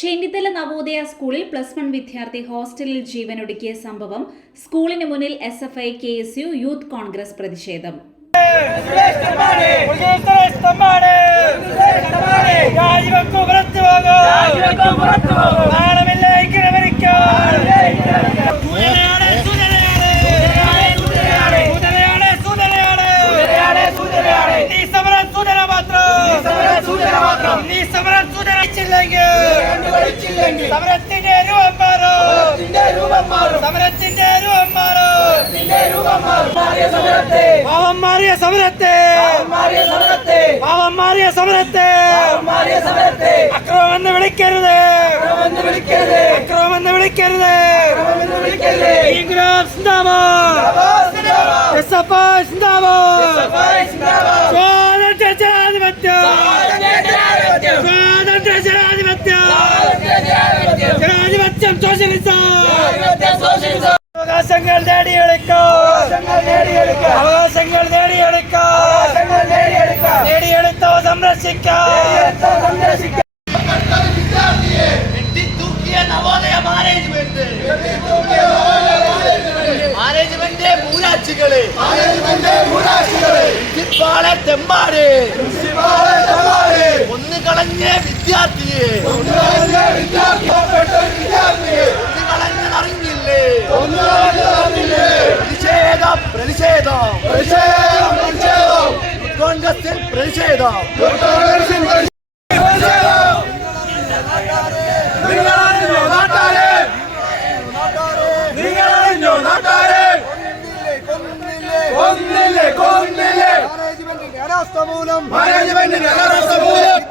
ചെന്നിത്തല നവോദയ സ്കൂളിൽ +1 വിദ്യാർത്ഥി ഹോസ്റ്റലിൽ ജീവനൊടുക്കിയ സംഭവം സ്കൂളിന് മുന്നിൽ SFI KSU യൂത്ത് കോൺഗ്രസ് പ്രതിഷേധം. അക്രമെന്ന് വിളിക്കരുത്. അവകാശങ്ങൾ നേടിയെടുത്തോ സംരക്ഷിക്കാം. മാനേജ്മെന്റ് മൂരാച്ചികളെ ഒന്ന് കളഞ്ഞ വിദ്യാർത്ഥിയെ കളഞ്ഞറിഞ്ഞില്ലേ? പ്രതിഷേധം കോൺഗ്രസിൽ പ്രതിഷേധം. മാനേജ്മെന്റിന്റെ അനാസ്ഥ മൂലം